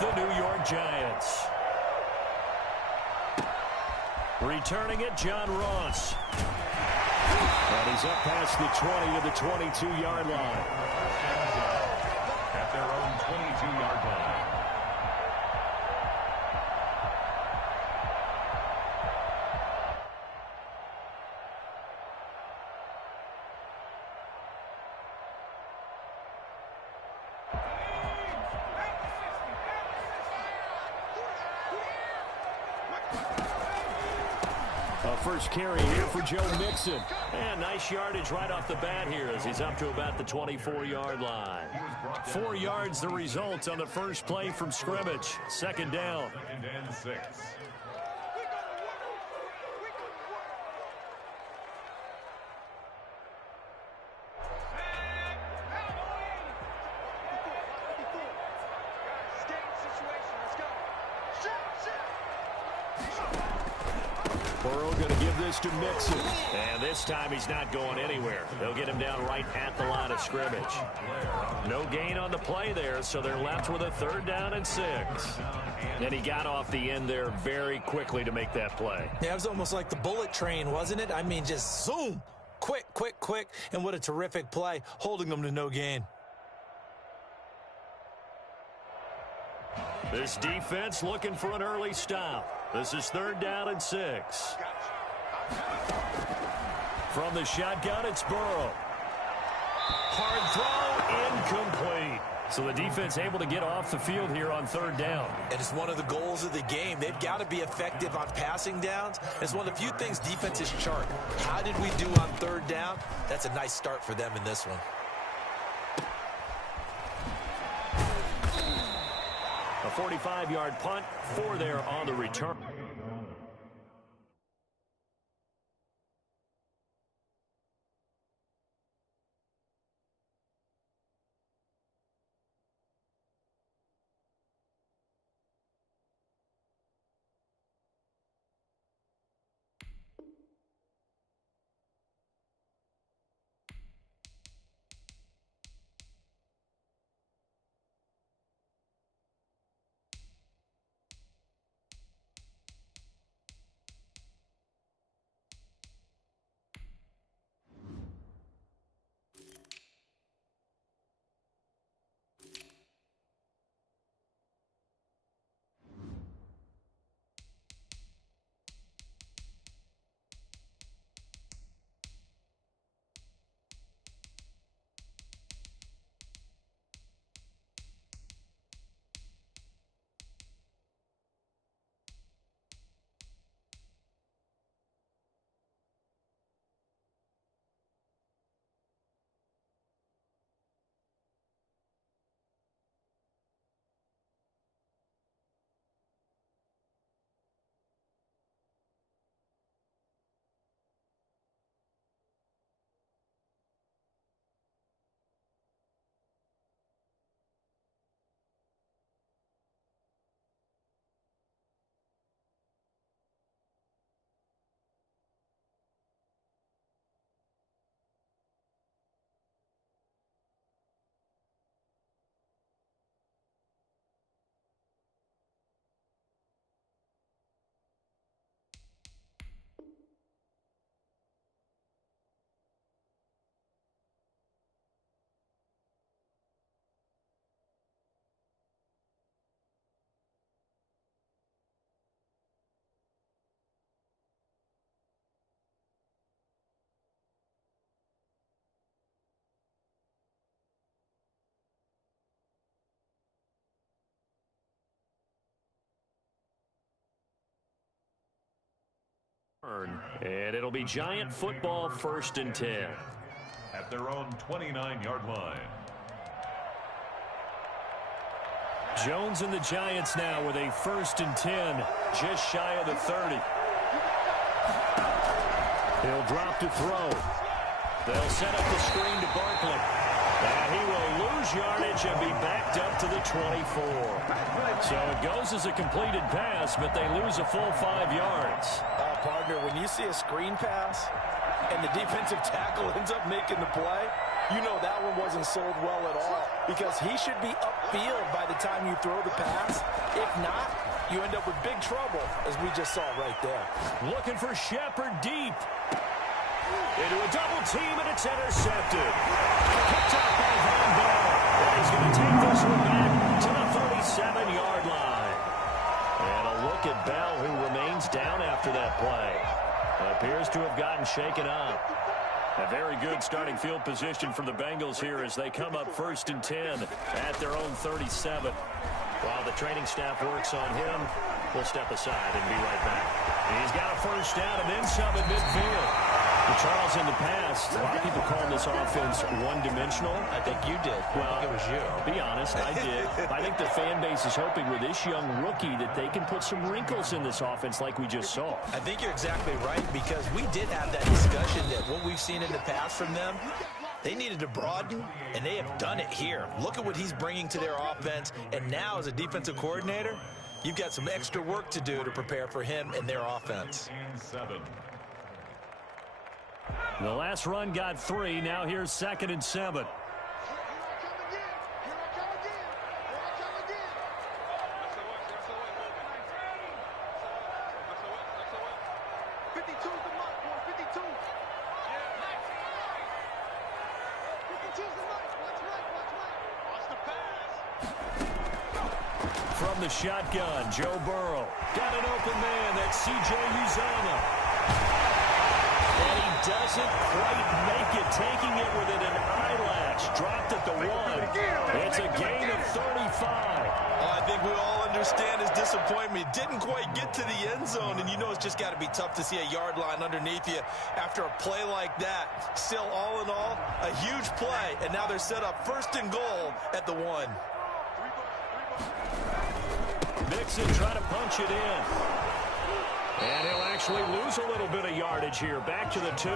the New York Giants. Returning it, John Ross. And he's up past the 20 to the 22-yard line. At their own 22-yard line. First carry here for Joe Mixon. And nice yardage right off the bat here as he's up to about the 24-yard line. 4 yards the result on the first play from scrimmage. Second down. 2nd and 6. Burrow going to give this to Mixon. And this time he's not going anywhere. They'll get him down right at the line of scrimmage. No gain on the play there, so they're left with a 3rd down and 6. And he got off the end there very quickly to make that play. Yeah, it was almost like the bullet train, wasn't it? I mean, just zoom. Quick, quick, quick. And what a terrific play, holding them to no gain. This defense looking for an early stop. This is 3rd down and 6. From the shotgun, it's Burrow. Hard throw, incomplete. So the defense able to get off the field here on 3rd down. And it's one of the goals of the game. They've got to be effective on passing downs. It's one of the few things defenses chart. How did we do on 3rd down? That's a nice start for them in this one. A 45-yard punt, 4 there on the return. And it'll be Giant football 1st and 10. At their own 29-yard line. Jones and the Giants now with a 1st and 10, just shy of the 30. He'll drop to throw. They'll set up the screen to Barkley. And he will lose yardage and be backed up to the 24. So it goes as a completed pass, but they lose a full 5 yards. Partner, when you see a screen pass and the defensive tackle ends up making the play, you know that one wasn't sold well at all because he should be upfield by the time you throw the pass. If not, you end up with big trouble, as we just saw right there. Looking for Shepard deep. Into a double team, and it's intercepted. Picked up by Van Bell. And he's going to take this one back to the 37-yard line. And a look at Bell, who remains down after that play. Appears to have gotten shaken up. A very good starting field position for the Bengals here as they come up 1st and 10 at their own 37. While the training staff works on him, we'll step aside and be right back. He's got a first down and then some at midfield. Charles, in the past, a lot of people call this offense one-dimensional. I think you did. Well, I think it was you. Be honest, I did. I think the fan base is hoping with this young rookie that they can put some wrinkles in this offense like we just saw. I think you're exactly right because we did have that discussion that what we've seen in the past from them, they needed to broaden, and they have done it here. Look at what he's bringing to their offense, and now as a defensive coordinator, you've got some extra work to do to prepare for him and their offense. The last run got 3. Now here's 2nd and 7. From the shotgun, Joe Burrow. Got an open man. That's C.J. Uzomah. And he doesn't quite make it, taking it within an eyelash. Dropped at the 1. It's a gain of 35. I think we all understand his disappointment. He didn't quite get to the end zone, and you know it's just got to be tough to see a yard line underneath you after a play like that. Still, all in all, a huge play, and now they're set up 1st and goal at the 1. Mixon trying to punch it in. And he'll actually lose a little bit of yardage here. Back to the 2.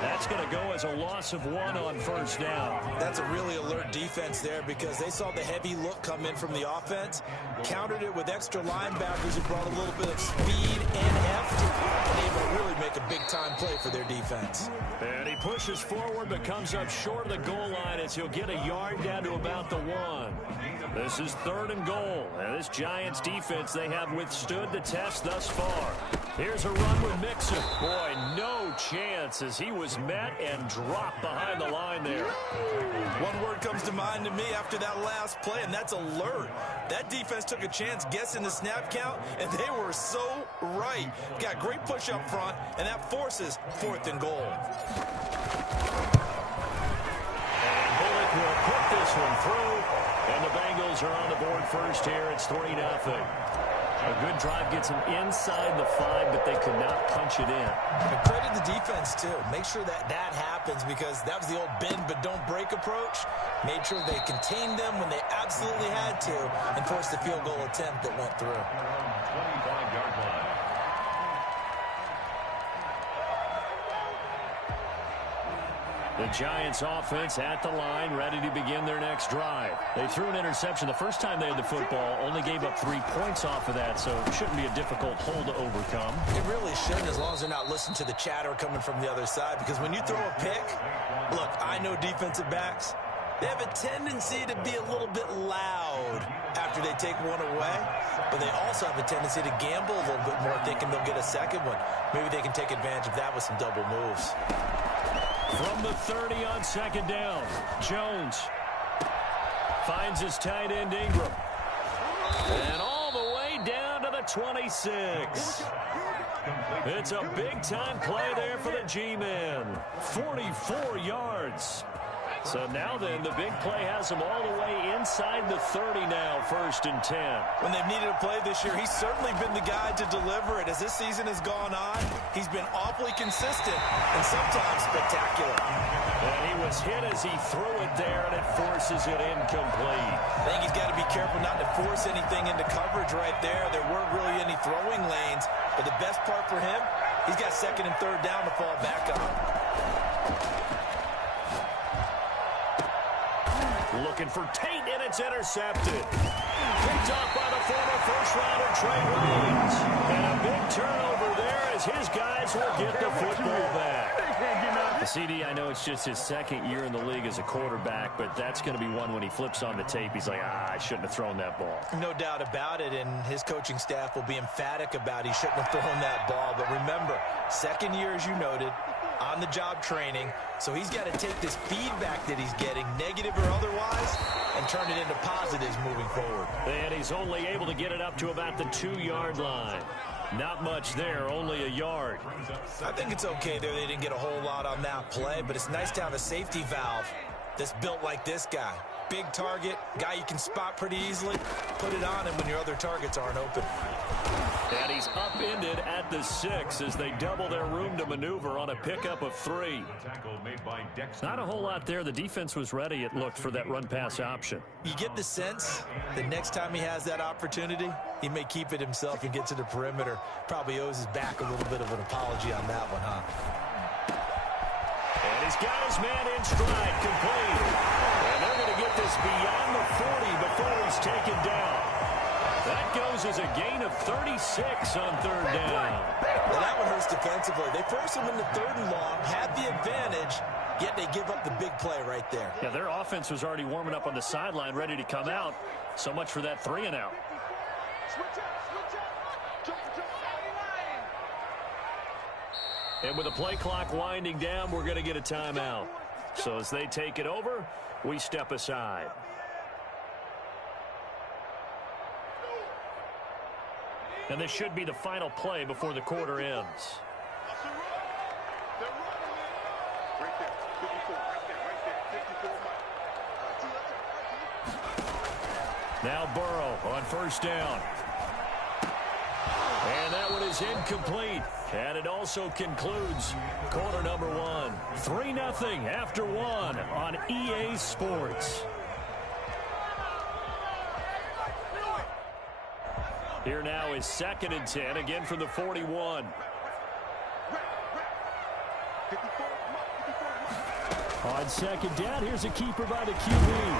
That's going to go as a loss of 1 on 1st down. That's a really alert defense there because they saw the heavy look come in from the offense, countered it with extra linebackers who brought a little bit of speed and heft, and able to really make a big-time play for their defense. And he pushes forward but comes up short of the goal line as he'll get a yard down to about the 1. This is 3rd and goal. And this Giants defense, they have withstood the test thus far. Here's a run with Mixon. Boy, no chance as he was met and dropped behind the line there. One word comes to mind to me after that last play, and that's alert. That defense took a chance guessing the snap count, and they were so right. Got great push up front, and that forces 4th and goal. And Bullock will put this one through, and the Bengals are on the board first here. It's 3-0. A good drive gets them inside the 5, but they could not punch it in. And credit the defense, too. Make sure that that happens because that was the old bend but don't break approach. Made sure they contained them when they absolutely had to and forced the field goal attempt that went through. 25-yard line. The Giants offense at the line, ready to begin their next drive. They threw an interception the first time they had the football, only gave up 3 points off of that, so it shouldn't be a difficult hole to overcome. It really shouldn't, as long as they're not listening to the chatter coming from the other side, because when you throw a pick, look, I know defensive backs, they have a tendency to be a little bit loud after they take one away, but they also have a tendency to gamble a little bit more, thinking they'll get a second one. Maybe they can take advantage of that with some double moves. From the 30 on 2nd down, Jones finds his tight end Ingram. And all the way down to the 26. It's a big-time play there for the G-men. 44 yards. So now then, the big play has them all the way inside the 30 now, 1st and 10. When they've needed a play this year, he's certainly been the guy to deliver it. As this season has gone on, he's been awfully consistent and sometimes spectacular. And he was hit as he threw it there, and it forces it incomplete. I think he's got to be careful not to force anything into coverage right there. There weren't really any throwing lanes, but the best part for him, he's got 2nd and 3rd down to fall back on. Looking for Tate, and it's intercepted. Picked off by the former first-rounder Trey Waynes. And a big turnover there as his guys will get the football back. CD, I know it's just his second year in the league as a quarterback, but that's going to be one when he flips on the tape. He's like, I shouldn't have thrown that ball. No doubt about it, and his coaching staff will be emphatic about he shouldn't have thrown that ball. But remember, second year, as you noted, on-the-job training, so he's got to take this feedback that he's getting, negative or otherwise, and turn it into positives moving forward. And he's only able to get it up to about the 2-yard line. Not much there, only a yard. I think it's okay there. They didn't get a whole lot on that play, but it's nice to have a safety valve that's built like this guy. Big target, guy you can spot pretty easily. Put it on him when your other targets aren't open. And he's upended at the 6 as they double their room to maneuver on a pickup of 3. Not a whole lot there. The defense was ready, it looked, for that run-pass option. You get the sense that next time he has that opportunity, he may keep it himself and get to the perimeter. Probably owes his back a little bit of an apology on that one, huh? And he's got his man in stride, complete. And they're going to get this beyond the 40 before he's taken down. That goes as a gain of 36 on third down. Well, that one hurts defensively. They force him into third and long, had the advantage, yet they give up the big play right there. Yeah, their offense was already warming up on the sideline, ready to come out. So much for that 3-and-out. And with the play clock winding down, we're going to get a timeout. So as they take it over, we step aside. And this should be the final play before the quarter ends. Now Burrow on first down. And that one is incomplete. And it also concludes quarter number 1. 3-0 after 1 on EA Sports. Here now is 2nd and 10, again from the 41. On second down, here's a keeper by the QB.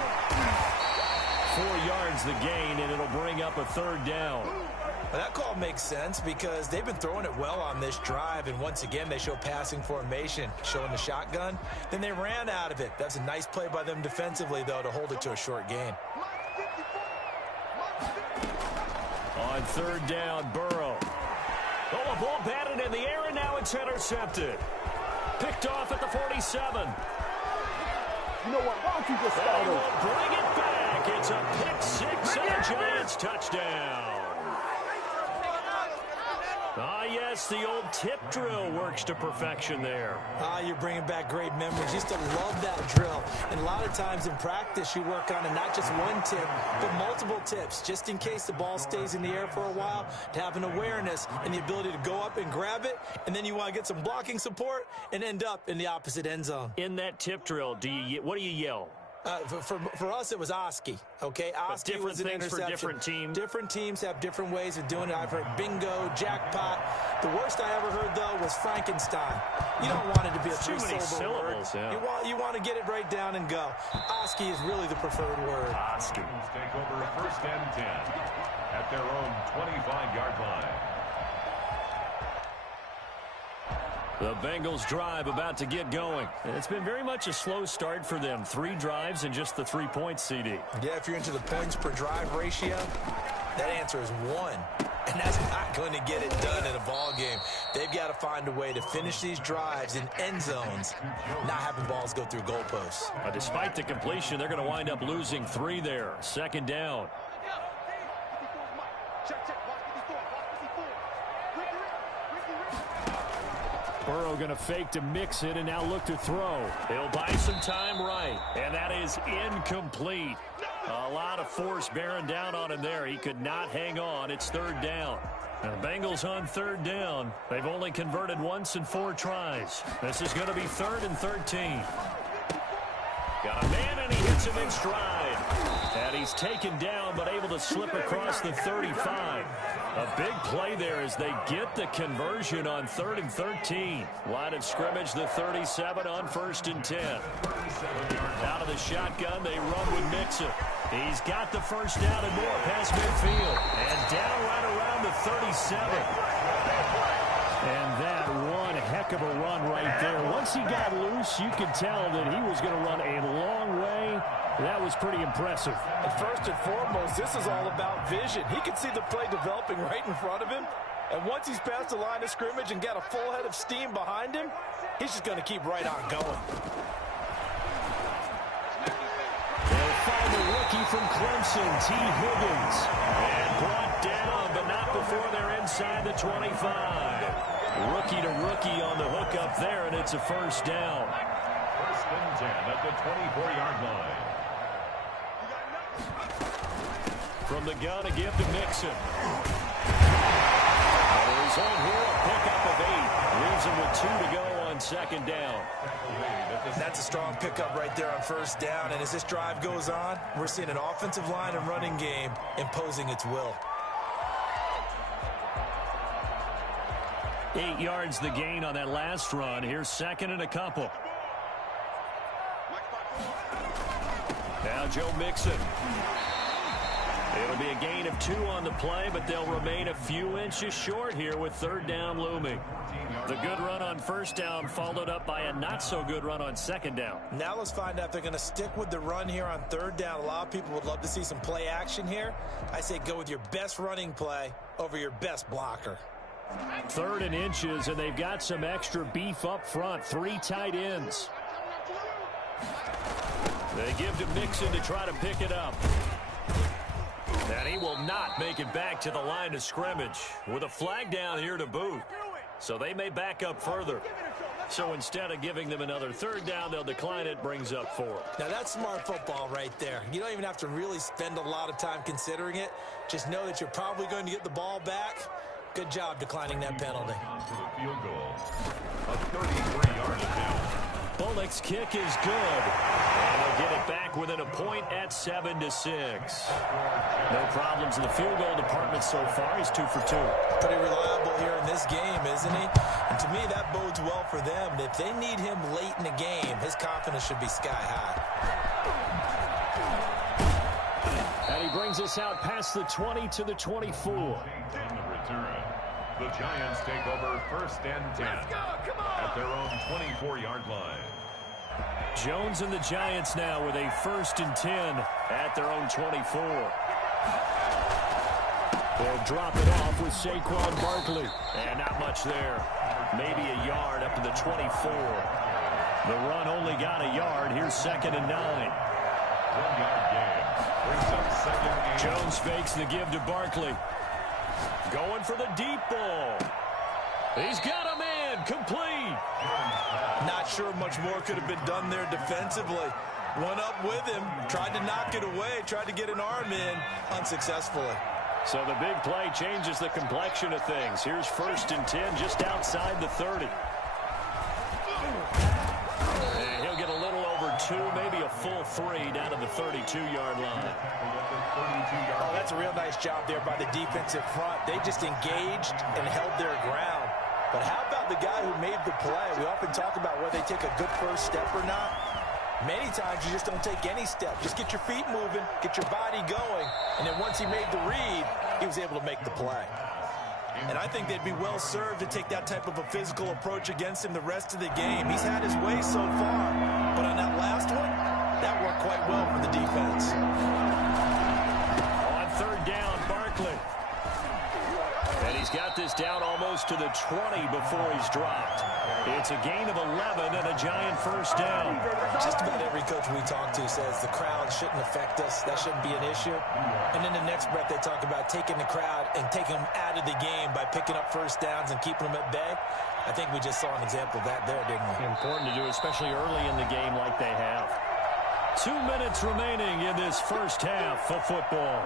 4 yards the gain, and it'll bring up a third down. Well, that call makes sense because they've been throwing it well on this drive, and once again they show passing formation, showing the shotgun. Then they ran out of it. That's a nice play by them defensively, though, to hold it to a short gain. On third down, Burrow. Oh, a ball batted in the air, and now it's intercepted. Picked off at the 47. You know what? Why don't you just start over? Bring it back. It's a pick 6 and a Giants touchdown. Ah, yes, the old tip drill works to perfection there. Ah, you're bringing back great memories. Used to love that drill. And a lot of times in practice, you work on it, not just one tip, but multiple tips, just in case the ball stays in the air for a while, to have an awareness and the ability to go up and grab it, and then you want to get some blocking support and end up in the opposite end zone. In that tip drill, what do you yell? For us, it was Oski, okay? Oski was an interception. For different teams. Different teams have different ways of doing it. I've heard bingo, jackpot. The worst I ever heard, though, was Frankenstein. You don't want it to be a three-syllable word. Yeah. You want to get it right down and go. Oski is really the preferred word. Oski. Take over 1st and 10 at their own 25-yard line. The Bengals drive about to get going. It's been very much a slow start for them. 3 drives and just the 3 points, CD. Yeah, if you're into the points per drive ratio, that answer is 1. And that's not going to get it done in a ball game. They've got to find a way to finish these drives in end zones, not having balls go through goalposts. Despite the completion, they're going to wind up losing 3 there. 2nd down. Burrow going to fake to mix it and now look to throw. He'll buy some time right, and that is incomplete. A lot of force bearing down on him there. He could not hang on. It's 3rd down. And the Bengals on 3rd down. They've only converted once in 4 tries. This is going to be 3rd and 13. Got a man, and he hits him in stride. And he's taken down, but able to slip across the 35. A big play there as they get the conversion on 3rd and 13. Line of scrimmage, the 37 on 1st and 10. Out of the shotgun, they run with Mixon. He's got the first down and more past midfield. And down right around the 37. And that one heck of a run right there. Once he got loose, you could tell that he was going to run a long way. That was pretty impressive. And first and foremost, this is all about vision. He can see the play developing right in front of him. And once he's past the line of scrimmage and got a full head of steam behind him, he's just going to keep right on going. They'll find the rookie from Clemson, T. Higgins. And brought down, but not before they're inside the 25. Rookie to rookie on the hook up there, and it's a first down. First and 10 at the 24-yard line. From the gun, a give to Mixon. And the result here, a pickup of 8. Leaves him with 2 to go on second down. That's a strong pickup right there on first down. And as this drive goes on, we're seeing an offensive line and running game imposing its will. 8 yards the gain on that last run. Here's second and a couple. Now Joe Mixon. It'll be a gain of 2 on the play, but they'll remain a few inches short here with third down looming. The good run on first down followed up by a not-so-good run on second down. Now let's find out if they're going to stick with the run here on third down. A lot of people would love to see some play action here. I say go with your best running play over your best blocker. 3rd and inches, and they've got some extra beef up front. 3 tight ends. They give to Mixon to try to pick it up. And he will not make it back to the line of scrimmage with a flag down here to boot. So they may back up further. So instead of giving them another third down, they'll decline it, brings up 4. Now that's smart football right there. You don't even have to really spend a lot of time considering it. Just know that you're probably going to get the ball back. Good job declining that penalty. To the field goal. A 33-yard attempt. Bullock's kick is good. And they'll get it back within a point at 7-6. No problems in the field goal department so far. He's 2 for 2. Pretty reliable here in this game, isn't he? And to me, that bodes well for them. If they need him late in the game, his confidence should be sky high. And he brings us out past the 20 to the 24. On the return, the Giants take over first and 10 at their own 24-yard line. Jones and the Giants now with a 1st and 10 at their own 24. They'll drop it off with Saquon Barkley. And not much there. Maybe a yard up to the 24. The run only got a yard. Here's 2nd and 9. 1-yard gain. Brings up 2nd and 8. Jones fakes the give to Barkley. Going for the deep ball. He's got a man. Complete. Not sure much more could have been done there defensively. Went up with him, tried to knock it away, tried to get an arm in, unsuccessfully. So the big play changes the complexion of things. Here's 1st and 10 just outside the 30. And he'll get a little over 2, maybe a full 3 down to the 32-yard line. Oh, that's a real nice job there by the defensive front. They just engaged and held their ground. But how about the guy who made the play? We often talk about whether they take a good first step or not. Many times you just don't take any step. Just get your feet moving, get your body going, and then once he made the read, he was able to make the play. And I think they'd be well served to take that type of a physical approach against him the rest of the game. He's had his way so far, but on that last one, that worked quite well for the defense. On 3rd down, Barkley. And he's got this down almost to the 20 before he's dropped. It's a gain of 11 and a Giant first down. Just about every coach we talk to says the crowd shouldn't affect us. That shouldn't be an issue. And then the next breath they talk about taking the crowd and taking them out of the game by picking up first downs and keeping them at bay. I think we just saw an example of that there, didn't we? Important to do, especially early in the game like they have. 2 minutes remaining in this first half of football.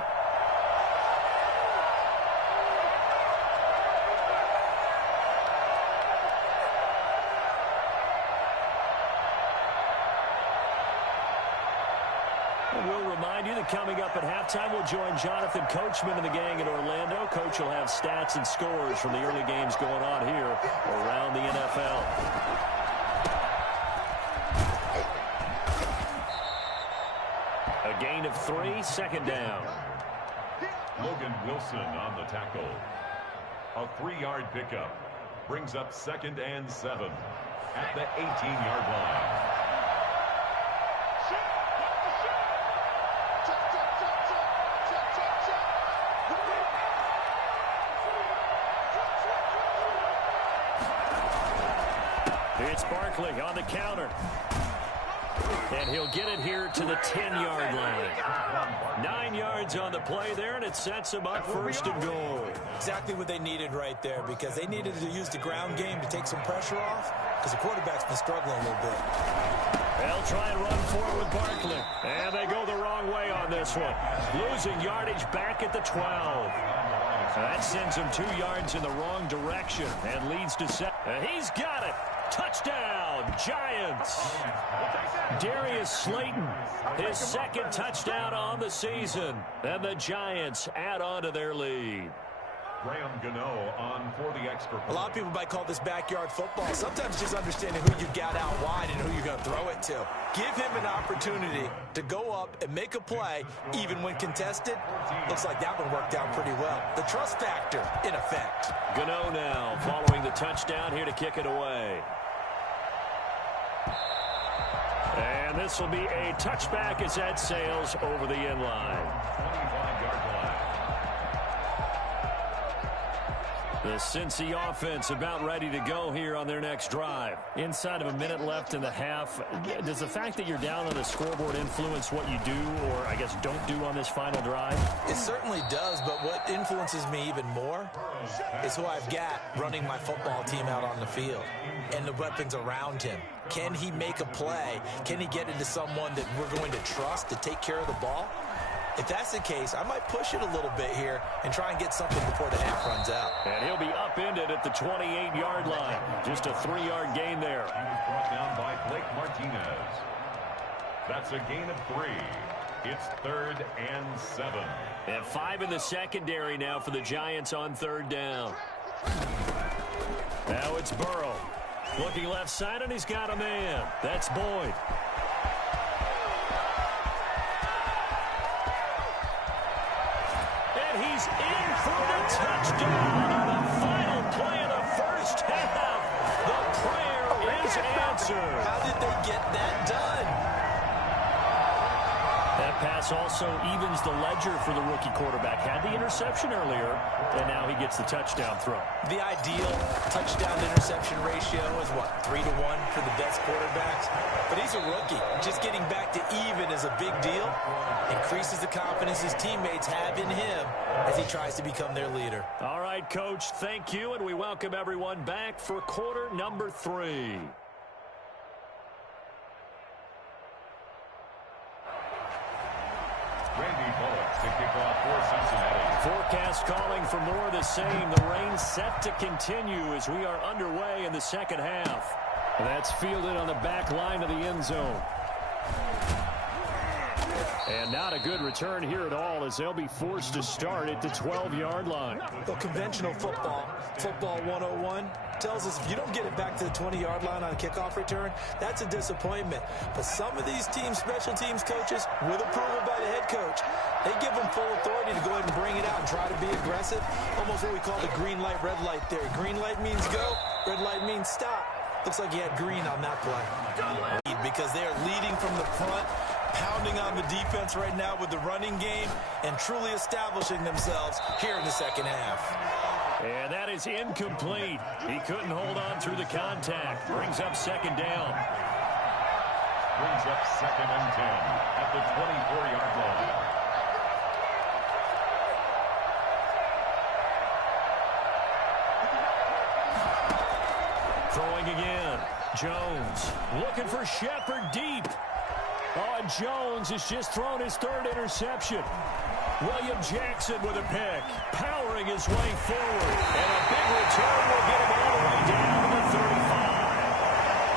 We'll remind you that coming up at halftime, we'll join Jonathan Coachman and the gang in Orlando. Coach will have stats and scores from the early games going on here around the NFL. A gain of 3, 2nd down. Logan Wilson on the tackle. A 3-yard pickup. brings up 2nd and 7 at the 18-yard line. It's Barkley on the counter. And he'll get it here to the 10-yard line. 9 yards on the play there, and it sets him up 1st and goal. Exactly what they needed right there, because they needed to use the ground game to take some pressure off, because the quarterback's been struggling a little bit. They'll try and run forward with Barkley. And they go the wrong way on this one. Losing yardage back at the 12. That sends him 2 yards in the wrong direction and leads to 7. He's got it. Touchdown, Giants. Darius Slayton, his 2nd touchdown on the season. And the Giants add on to their lead. Graham Gano on for the extra point. A lot of people might call this backyard football. Sometimes just understanding who you got out wide and who you're going to throw it to. Give him an opportunity to go up and make a play, even when contested. Looks like that one worked out pretty well. The trust factor, in effect. Gano now following the touchdown here to kick it away. And this will be a touchback as that sails over the end line. 25-yard line. The Cincy offense about ready to go here on their next drive. Inside of a minute left in the half, does the fact that you're down on the scoreboard influence what you do or, I guess, don't do on this final drive? It certainly does, but what influences me even more is who I've got running my football team out on the field and the weapons around him. Can he make a play? Can he get into someone that we're going to trust to take care of the ball? If that's the case, I might push it a little bit here and try and get something before the half runs out. And he'll be upended at the 28-yard line. Just a 3-yard gain there. He was brought down by Blake Martinez. That's a gain of 3. It's 3rd and 7. And 5 in the secondary now for the Giants on 3rd down. Now it's Burrow. Looking left side, and he's got a man. That's Boyd. And he's in for the touchdown on the final play of the first half. The prayer is answered. How did they get that done? That pass also evens the ledger for the rookie quarterback. Had the interception earlier, and now he gets the touchdown throw. The ideal touchdown-to-interception ratio is, what, 3-1 for the best quarterbacks? But he's a rookie. Just getting back to even is a big deal. Increases the confidence his teammates have in him as he tries to become their leader. All right, Coach, thank you, and we welcome everyone back for quarter number 3. Randy Bullock to kick off for Cincinnati. Forecast calling for more of the same. The rain set to continue as we are underway in the second half. And that's fielded on the back line of the end zone. And not a good return here at all as they'll be forced to start at the 12-yard line. Well, conventional football 101, tells us if you don't get it back to the 20-yard line on a kickoff return, that's a disappointment. But some of these teams, special teams coaches, with approval by the head coach, they give them full authority to go ahead and bring it out and try to be aggressive. Almost what we call the green light, red light theory. Green light means go, red light means stop. Looks like he had green on that play. Because they are leading from the front, pounding on the defense right now with the running game and truly establishing themselves here in the second half. And that is incomplete. He couldn't hold on through the contact. Brings up 2nd down. Brings up 2nd and 10 at the 24-yard line. Throwing again. Jones looking for Shepard deep. Oh, and Jones has just thrown his 3rd interception. William Jackson with a pick, powering his way forward. And a big return will get him all the way down to the 35.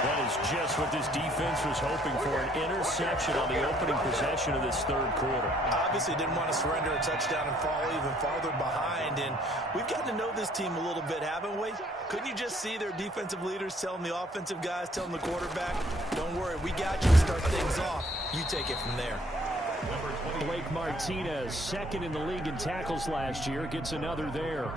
That is just what this defense was hoping for, an interception on the opening possession of this 3rd quarter. Obviously didn't want to surrender a touchdown and fall even farther behind. And we've gotten to know this team a little bit, haven't we? Couldn't you just see their defensive leaders telling the offensive guys, telling the quarterback, don't worry, we got you to start things off. You take it from there. Blake Martinez, second in the league in tackles last year, gets another there.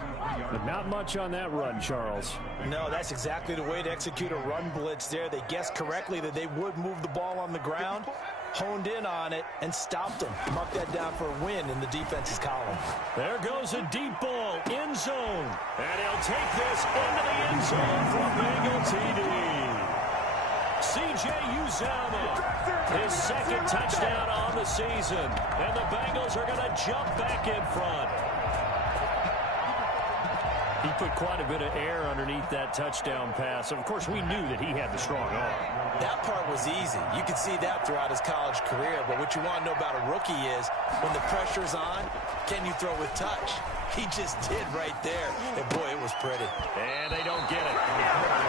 But not much on that run, Charles. No, that's exactly the way to execute a run blitz there. They guessed correctly that they would move the ball on the ground, honed in on it, and stopped them. Mark that down for a win in the defense's column. There goes a deep ball, end zone. And he'll take this into the end zone for a Bengal TD. C.J. Uzomah, his second touchdown on the season. And the Bengals are going to jump back in front. He put quite a bit of air underneath that touchdown pass. Of course, we knew that he had the strong arm. That part was easy. You could see that throughout his college career. But what you want to know about a rookie is when the pressure's on, can you throw with touch? He just did right there. And, boy, it was pretty. And they don't get it.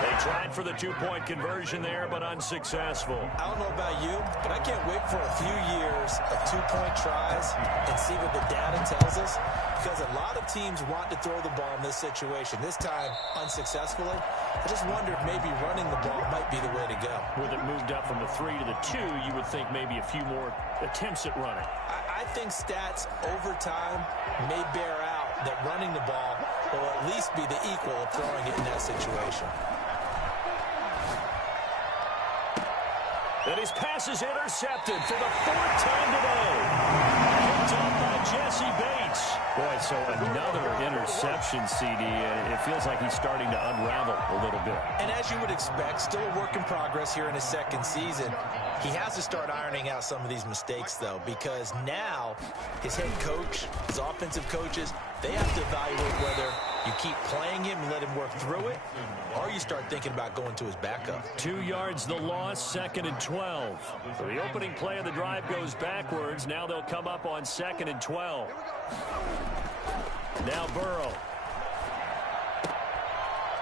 They tried for the two-point conversion there, but unsuccessful. I don't know about you, but I can't wait for a few years of two-point tries and see what the data tells us. Because a lot of teams want to throw the ball in this situation. This time, unsuccessfully. I just wonder if maybe running the ball might be the way to go. With it moved up from the 3 to the 2, you would think maybe a few more attempts at running. I think stats over time may bear out that running the ball will at least be the equal of throwing it in that situation. And his pass is intercepted for the 4th time today. Picked up by Jesse Bates. Boy, so another interception, CD. It feels like he's starting to unravel a little bit. And as you would expect, still a work in progress here in his second season. He has to start ironing out some of these mistakes, though, because now his head coach, his offensive coaches, they have to evaluate whether you keep playing him and let him work through it, or you start thinking about going to his backup. 2 yards the loss, 2nd and 12. So the opening play of the drive goes backwards. Now they'll come up on 2nd and 12. Now Burrow.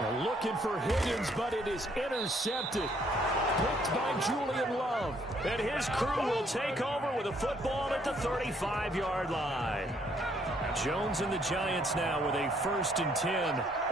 They're looking for Higgins, but it is intercepted. Picked by Julian Love. And his crew will take over with a football at the 35-yard line. Jones and the Giants now with a 1st and 10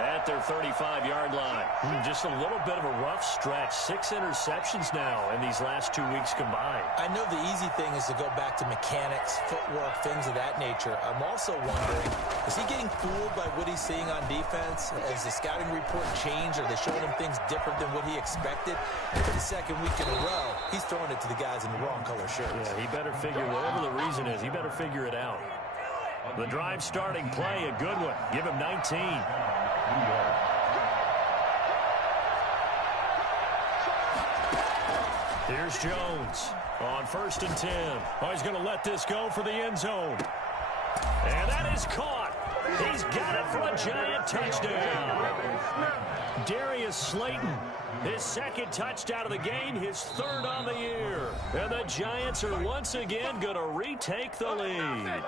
at their 35-yard line. Just a little bit of a rough stretch. 6 interceptions now in these last 2 weeks combined. I know the easy thing is to go back to mechanics, footwork, things of that nature. I'm also wondering, is he getting fooled by what he's seeing on defense? Has the scouting report changed? Are they showing him things different than what he expected? For the 2nd week in a row, he's throwing it to the guys in the wrong color shirts. Yeah, he better figure, whatever the reason is, he better figure it out. The drive starting play, a good one. Give him 19. Here's Jones on 1st and 10. Oh, he's going to let this go for the end zone. And that is caught. He's got it for a Giant touchdown. Darius Slayton, his 2nd touchdown of the game, his 3rd on the year. And the Giants are once again going to retake the lead.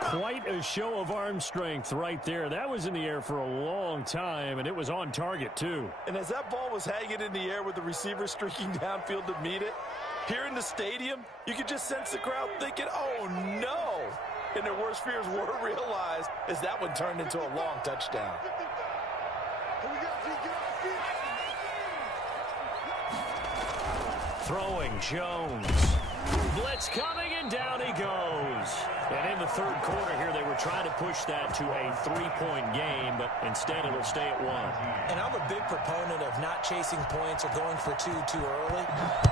Quite a show of arm strength right there. That was in the air for a long time, and it was on target, too. And as that ball was hanging in the air with the receiver streaking downfield to meet it, here in the stadium, you could just sense the crowd thinking, oh, no. And their worst fears were realized as that one turned into a long touchdown. Throwing Jones. Blitz coming, and down he goes. And in the 3rd quarter here, they were trying to push that to a 3-point game, but instead it'll stay at 1. And I'm a big proponent of not chasing points or going for 2 too early.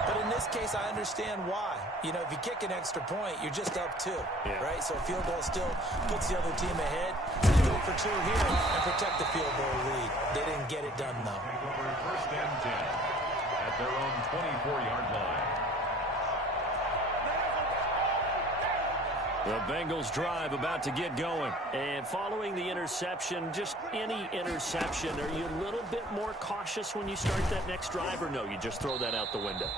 But in this case, I understand why. You know, if you kick an extra point, you're just up 2, right? So a field goal still puts the other team ahead. So you go for 2 here and protect the field goal lead. They didn't get it done, though. 1st and 10 at their own 24-yard line. The Bengals drive about to get going. And following the interception, just any interception, are you a little bit more cautious when you start that next drive, or no, you just throw that out the window?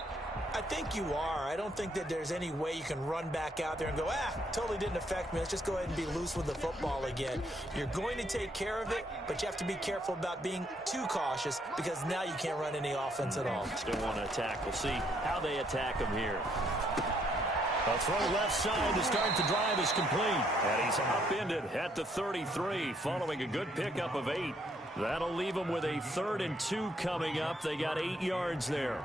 I think you are. I don't think that there's any way you can run back out there and go, totally didn't affect me. Let's just go ahead and be loose with the football again. You're going to take care of it, but you have to be careful about being too cautious because now you can't run any offense at all. Still want to attack. We'll see how they attack him here. A throw left side to start the drive is complete. And he's upended at the 33 following a good pickup of 8. That'll leave him with a 3rd and 2 coming up. They got 8 yards there.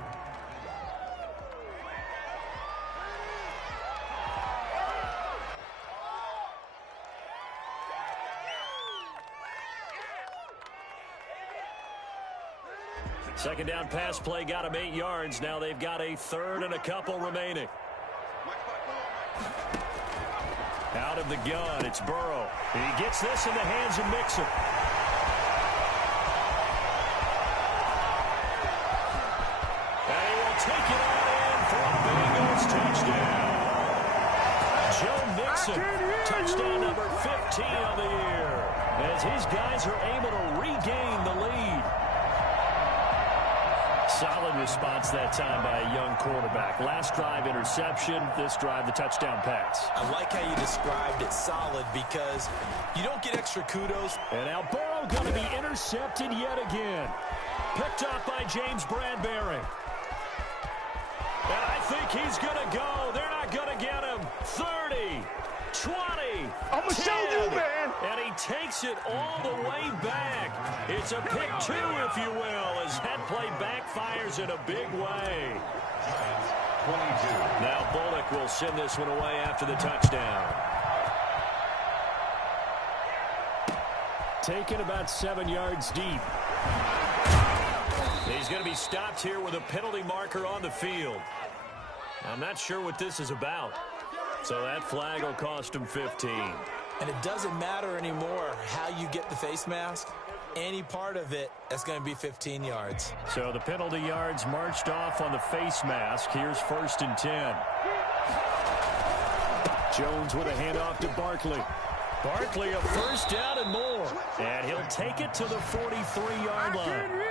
Second down pass play got him 8 yards. Now they've got a third and a couple remaining. Out of the gun, it's Burrow. He gets this in the hands of Mixon. And he will take it on in for a Bengals touchdown. Joe Mixon, touchdown number 15 of the year, as his guys are able to regain the lead. Solid response that time by a young quarterback. Last drive, interception. This drive, the touchdown pass. I like how you described it, solid, because you don't get extra kudos. And now Burrow going to be intercepted yet again. Picked off by James Bradbury. And I think he's going to go. They're not going to get him. 30, 20, I'm going to show you, man. And he takes it all the way back. It's a pick 2, if you will, as that play backfires in a big way. 22. Now Bullock will send this one away after the touchdown. Taken about 7 yards deep. He's going to be stopped here with a penalty marker on the field. I'm not sure what this is about. So that flag will cost him 15. And it doesn't matter anymore how you get the face mask. Any part of it, that's going to be 15 yards. So the penalty yards marched off on the face mask. Here's 1st and 10. Jones with a handoff to Barkley. Barkley a first down and more. And he'll take it to the 43-yard line.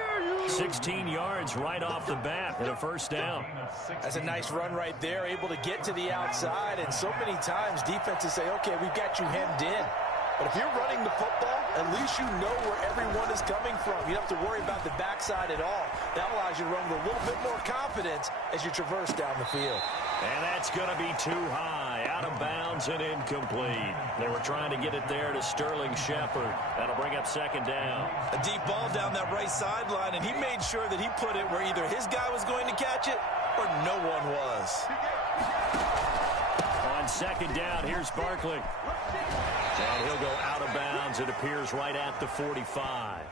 16 yards right off the bat and a first down. That's a nice run right there, able to get to the outside. And so many times defenses say, okay, we've got you hemmed in. But if you're running the football, at least you know where everyone is coming from. You don't have to worry about the backside at all. That allows you to run with a little bit more confidence as you traverse down the field. And that's going to be too high, out of bounds and incomplete. They were trying to get it there to Sterling Shepard. That'll bring up 2nd down. A deep ball down that right sideline, and he made sure that he put it where either his guy was going to catch it or no one was. On 2nd down, here's Barkley. And he'll go out of bounds, it appears, right at the 45.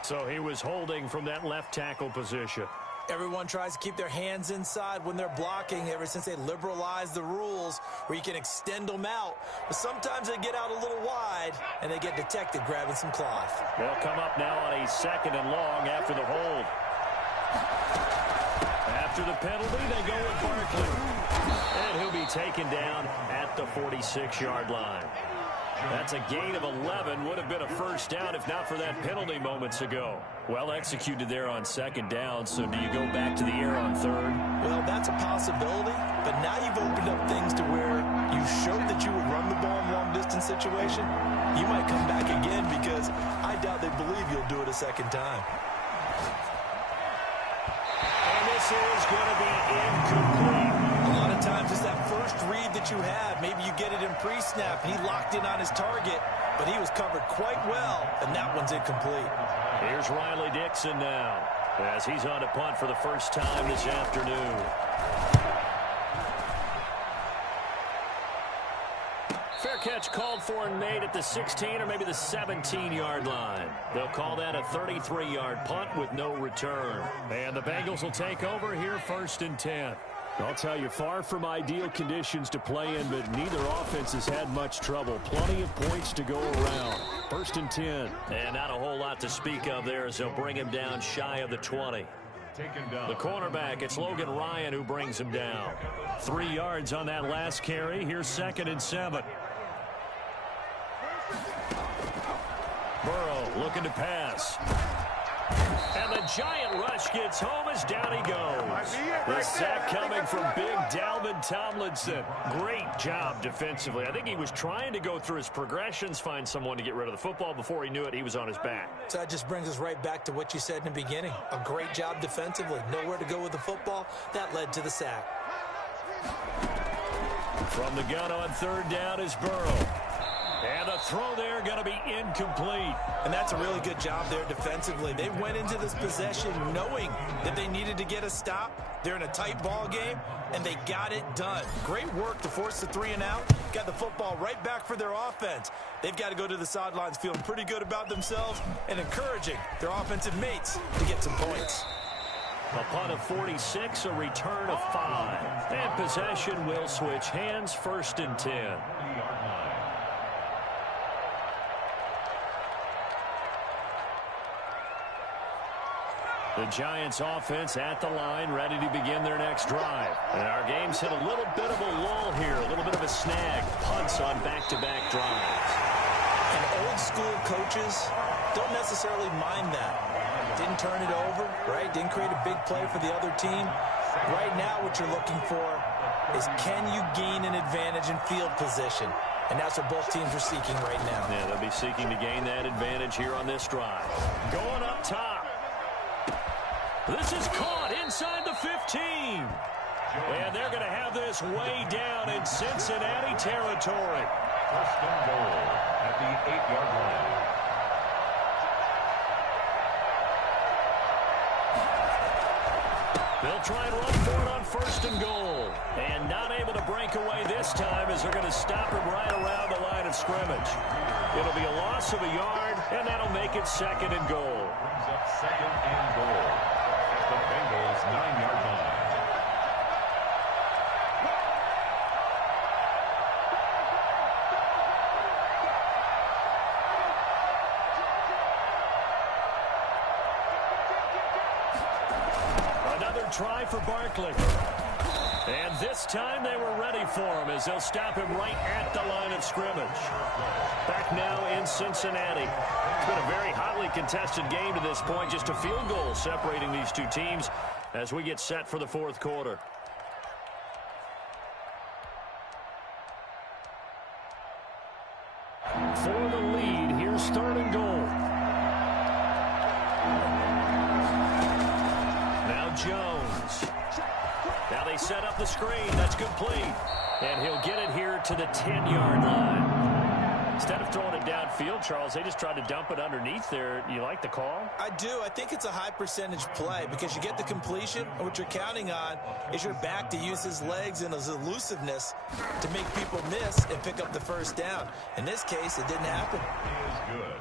So he was holding from that left tackle position. Everyone tries to keep their hands inside when they're blocking ever since they liberalized the rules where you can extend them out. But sometimes they get out a little wide and they get detected grabbing some cloth. They'll come up now on a 2nd and long after the hold. After the penalty, they go with Barkley. And he'll be taken down at the 46-yard line. That's a gain of 11. Would have been a first down if not for that penalty moments ago. Well executed there on 2nd down. So do you go back to the air on 3rd? Well, that's a possibility. But now you've opened up things to where you showed that you would run the ball in long-distance situation. You might come back again because I doubt they believe you'll do it a 2nd time. And this is going to be incomplete. A lot of times it's that first read that you have. Maybe you get it in pre-snap, and he locked in on his target, but he was covered quite well, and that one's incomplete. Here's Riley Dixon now, as he's on to punt for the first time this afternoon. Fair catch called for and made at the 16 or maybe the 17-yard line. They'll call that a 33-yard punt with no return. And the Bengals will take over here 1st and 10. I'll tell you, far from ideal conditions to play in, but neither offense has had much trouble. Plenty of points to go around. 1st and 10. And not a whole lot to speak of there as they'll bring him down shy of the 20. The cornerback, it's Logan Ryan who brings him down. 3 yards on that last carry. Here's 2nd and 7. Burrow looking to pass. And the giant rush gets home as down he goes. The sack coming from big Dalvin Tomlinson. Great job defensively. I think he was trying to go through his progressions, find someone to get rid of the football. Before he knew it, he was on his back. So that just brings us right back to what you said in the beginning. A great job defensively. Nowhere to go with the football. That led to the sack. From the gun on 3rd down is Burrow. And the throw there going to be incomplete. And that's a really good job there defensively. They went into this possession knowing that they needed to get a stop. They're in a tight ball game, and they got it done. Great work to force the 3 and out. Got the football right back for their offense. They've got to go to the sidelines feeling pretty good about themselves and encouraging their offensive mates to get some points. A punt of 46, a return of 5. And possession will switch hands, 1st and 10. The Giants offense at the line, ready to begin their next drive. And our game's hit a little bit of a lull here, a little bit of a snag. Punts on back-to-back drives. And old school coaches don't necessarily mind that. Didn't turn it over, right? Didn't create a big play for the other team. Right now what you're looking for is, can you gain an advantage in field position? And that's what both teams are seeking right now. Yeah, they'll be seeking to gain that advantage here on this drive. Going up top. This is caught inside the 15. And they're going to have this way down in Cincinnati territory. 1st and goal at the 8-yard line. They'll try and run for it on 1st and goal. And not able to break away this time as they're going to stop him right around the line of scrimmage. It'll be a loss of a yard, and that'll make it 2nd and goal. Brings up 2nd and goal at the Bengals' 9-yard line. Another try for Barkley. And this time they were ready for him as they'll stop him right at the line of scrimmage. Back now in Cincinnati. It's been a very hotly contested game to this point. Just a field goal separating these two teams as we get set for the 4th quarter. For the lead, here's 3rd and goal. Now Jones. Now they set up the screen. That's complete. And he'll get it here to the 10-yard line. Instead of throwing it downfield, Charles, they just tried to dump it underneath there. You like the call? I do. I think it's a high percentage play because you get the completion, and what you're counting on is your back to use his legs and his elusiveness to make people miss and pick up the 1st down. In this case, it didn't happen.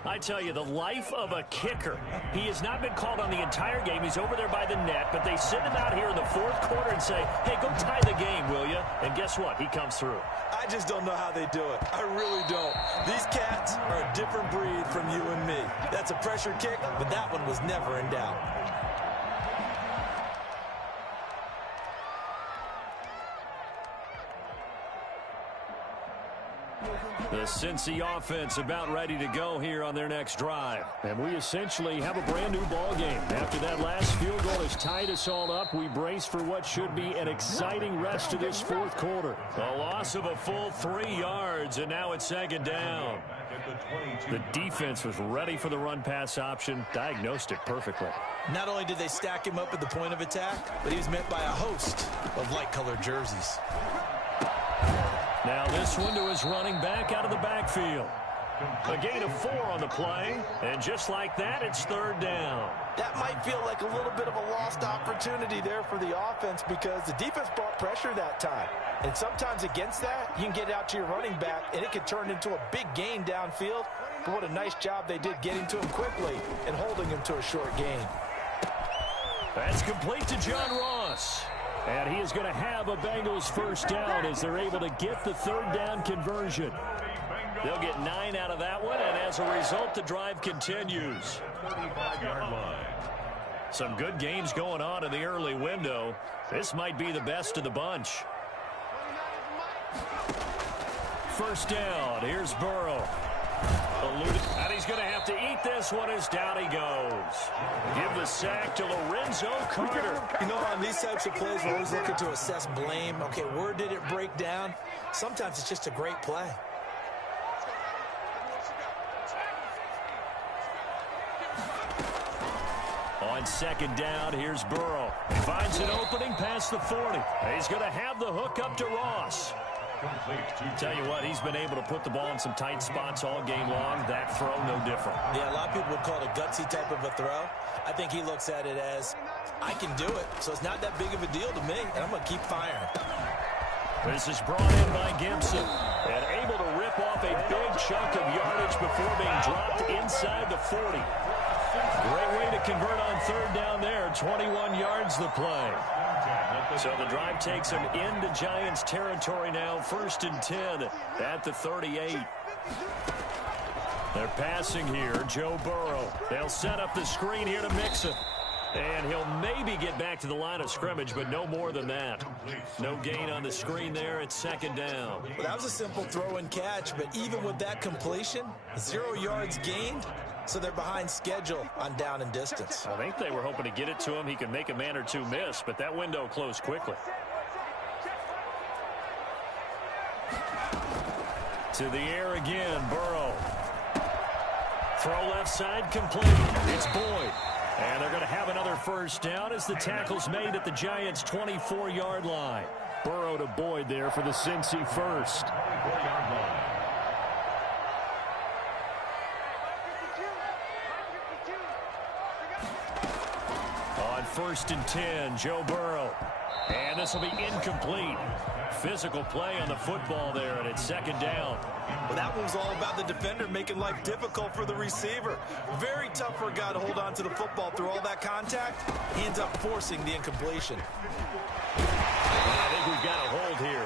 I tell you, the life of a kicker. He has not been called on the entire game. He's over there by the net, but they send him out here in the 4th quarter and say, hey, go tie the game, will you? And guess what? He comes through. I just don't know how they do it. I really don't. These cats are a different breed from you and me. That's a pressure kick, but that one was never in doubt. The Cincy offense about ready to go here on their next drive. And we essentially have a brand new ball game. After that last field goal has tied us all up, we brace for what should be an exciting rest of this 4th quarter. A loss of a full 3 yards, and now it's 2nd down. The defense was ready for the run-pass option, diagnosed it perfectly. Not only did they stack him up at the point of attack, but he was met by a host of light-colored jerseys. Now this one to his running back out of the backfield. A gain of 4 on the play, and just like that, it's 3rd down. That might feel like a little bit of a lost opportunity there for the offense because the defense brought pressure that time. And sometimes against that, you can get out to your running back, and it can turn into a big gain downfield. But what a nice job they did getting to him quickly and holding him to a short gain. That's complete to John Ross. And he is going to have a Bengals 1st down as they're able to get the 3rd down conversion. They'll get 9 out of that one, and as a result, the drive continues. 35-yard line. Some good games going on in the early window. This might be the best of the bunch. 1st down. Here's Burrow. And he's going to have to eat this one as down he goes. Give the sack to Lorenzo Carter. You know, on these types of plays, we're always looking to assess blame. Okay, where did it break down? Sometimes it's just a great play. On 2nd down, here's Burrow. He finds an opening past the 40. He's going to have the hook up to Ross. Tell you what, he's been able to put the ball in some tight spots all game long. That throw, no different. Yeah, a lot of people would call it a gutsy type of a throw. I think he looks at it as, I can do it, so it's not that big of a deal to me, and I'm going to keep firing. This is brought in by Gibson, and able to rip off a big chunk of yardage before being dropped inside the 40. Great way to convert on third down there. 21 yards the play. So the drive takes them into Giants territory now. 1st and 10 at the 38. They're passing here. Joe Burrow. They'll set up the screen here to Mixon. And he'll maybe get back to the line of scrimmage, but no more than that. No gain on the screen there. It's 2nd down. Well, that was a simple throw and catch, but even with that completion, 0 yards gained, so they're behind schedule on down and distance. I think they were hoping to get it to him. He could make a man or two miss, but that window closed quickly. To the air again, Burrow. Throw left side complete. It's Boyd. And they're going to have another 1st down as the tackle's made at the Giants' 24-yard line. Burrow to Boyd there for the Cincy 1st. On 1st and 10, Joe Burrow. And this will be incomplete. Physical play on the football there, and it's 2nd down. Well, that one was all about the defender making life difficult for the receiver. Very tough for a guy to hold on to the football through all that contact. He ends up forcing the incompletion. I think we've got a hold here.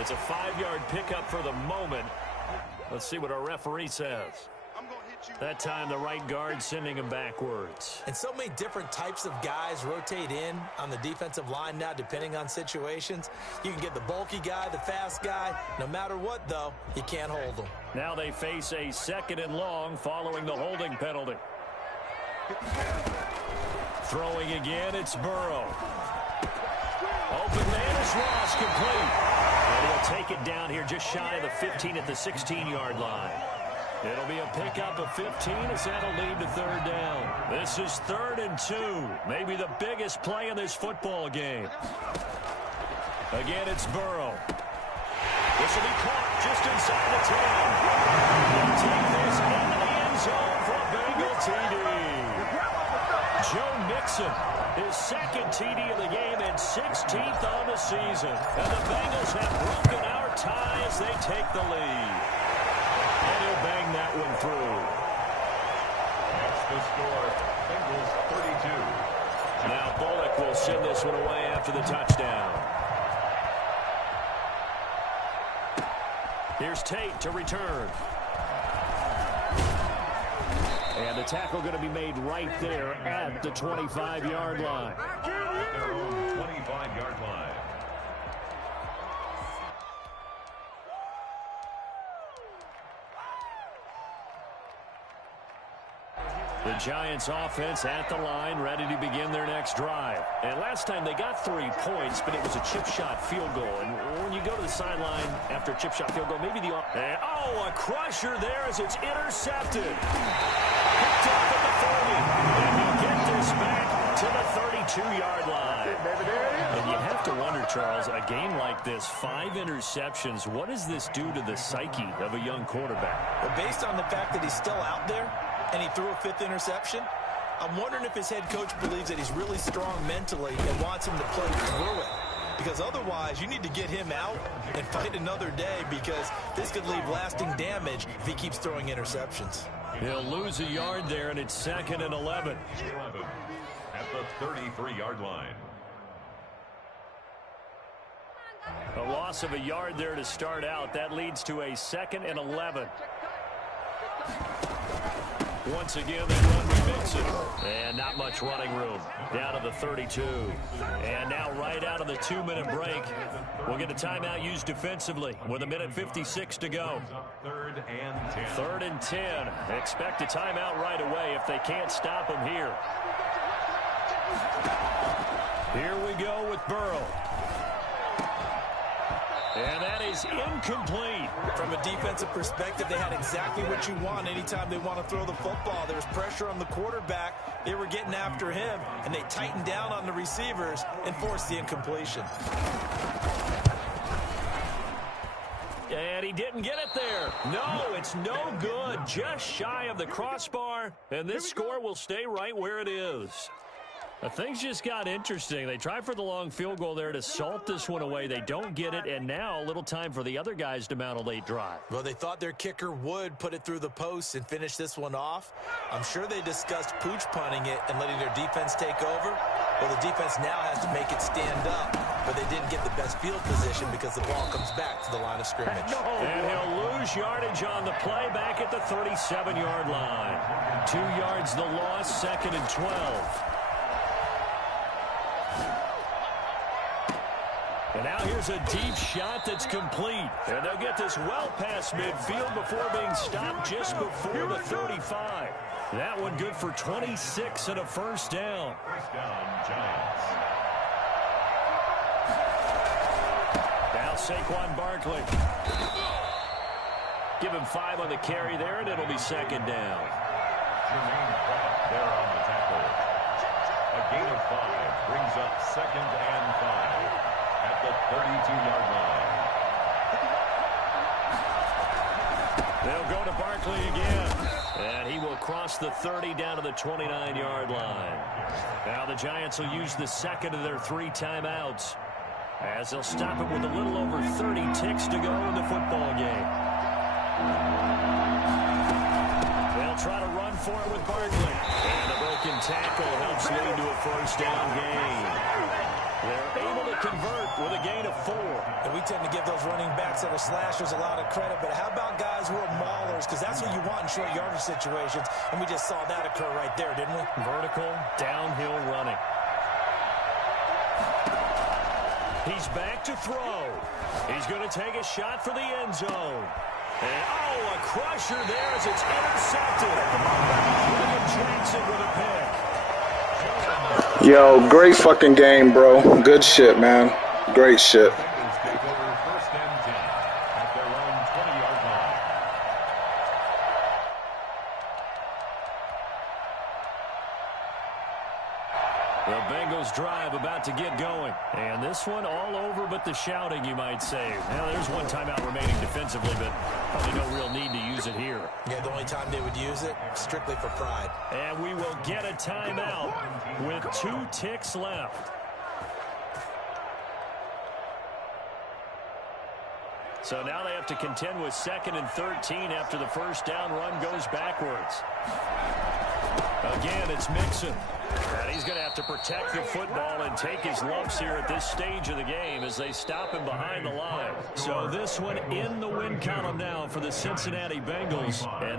It's a 5-yard pickup for the moment. Let's see what our referee says. That time the right guard sending him backwards. And so many different types of guys rotate in on the defensive line now depending on situations. You can get the bulky guy, the fast guy. No matter what, though, you can't hold them. Now they face a 2nd and long following the holding penalty. Throwing again, it's Burrow. Open man is Ross, complete. And he'll take it down here just shy of the 15 at the 16-yard line. It'll be a pickup of 15 as that'll lead to 3rd down. This is 3rd and 2. Maybe the biggest play in this football game. Again, it's Burrow. This will be caught just inside the 10. He'll take this into the end zone for a Bengal TD. Joe Mixon, his 2nd TD of the game and 16th on the season. And the Bengals have broken our tie as they take the lead. And he'll bang that one through. That's the score. Bengals 32. Now Bullock will send this one away after the touchdown. Here's Tate to return. And the tackle going to be made right there at the 25-yard line. At their own 25-yard line. The Giants offense at the line, ready to begin their next drive. And last time they got 3 points, but it was a chip shot field goal. And when you go to the sideline after a chip shot field goal, maybe a crusher there as it's intercepted. Picked up at the 30. And he'll get this back to the 32-yard line. And you have to wonder, Charles, a game like this, 5 interceptions, what does this do to the psyche of a young quarterback? Well, based on the fact that he's still out there, and he threw a 5th interception, I'm wondering if his head coach believes that he's really strong mentally and wants him to play through it. Because otherwise, you need to get him out and fight another day because this could leave lasting damage if he keeps throwing interceptions. He'll lose a yard there, and it's 2nd and 11. At the 33-yard line. A loss of a yard there to start out. That leads to a 2nd and 11. Once again, they run with Mixon. And not much running room. Down to the 32. And now right out of the 2-minute break, we'll get a timeout used defensively with 1:56 to go. 3rd and 10. 3rd and 10. Expect a timeout right away if they can't stop him here. Here we go with Burrow. And that is incomplete. From a defensive perspective, they had exactly what you want anytime they want to throw the football. There was pressure on the quarterback. They were getting after him, and they tightened down on the receivers and forced the incompletion. And he didn't get it there. No, it's no good. Just shy of the crossbar, and this score will stay right where it is. Things just got interesting. They try for the long field goal there to salt this one away. They don't get it, and now a little time for the other guys to mount a late drive. Well, they thought their kicker would put it through the post and finish this one off. I'm sure they discussed pooch punting it and letting their defense take over. Well, the defense now has to make it stand up, but they didn't get the best field position because the ball comes back to the line of scrimmage. And he'll lose yardage on the play back at the 37-yard line. 2 yards the loss, 2nd and 12. And now here's a deep shot that's complete. And they'll get this well past midfield before being stopped just before the 35. That one good for 26 and a first down. First down, Giants. Now Saquon Barkley. Give him 5 on the carry there, and it'll be 2nd down. Jermaine Pratt there on the tackle. A gain of 5 brings up 2nd and 5 at the 32-yard line. They'll go to Barkley again. And he will cross the 30 down to the 29-yard line. Now the Giants will use the second of their 3 timeouts as they'll stop it with a little over 30 ticks to go in the football game. They'll try to run for it with Barkley. And a broken tackle helps lead to a first down gain. They're able to convert with a gain of 4. And we tend to give those running backs that are slashers a lot of credit, but how about guys who are maulers? Because that's what you want in short yardage situations, and we just saw that occur right there, didn't we? Vertical, downhill running. He's back to throw. He's going to take a shot for the end zone. And, a crusher there as it's intercepted. William Jackson with a pick. Yo, great fucking game, bro. Good shit, man. Great shit. Bengals take over 1st and 10 at their own 20-yard line. The Bengals drive about to get going. And this one all over but the shouting, you might say. Now, there's one timeout remaining defensively, but probably no real need to use it here. Yeah, the only time they would use it, strictly for pride. And we will get a timeout with 2 ticks left. So now they have to contend with 2nd and 13 after the first down run goes backwards. Again, it's Mixon. And he's going to have to protect the football and take his lumps here at this stage of the game as they stop him behind the line. So this one in the win column now for the Cincinnati Bengals. And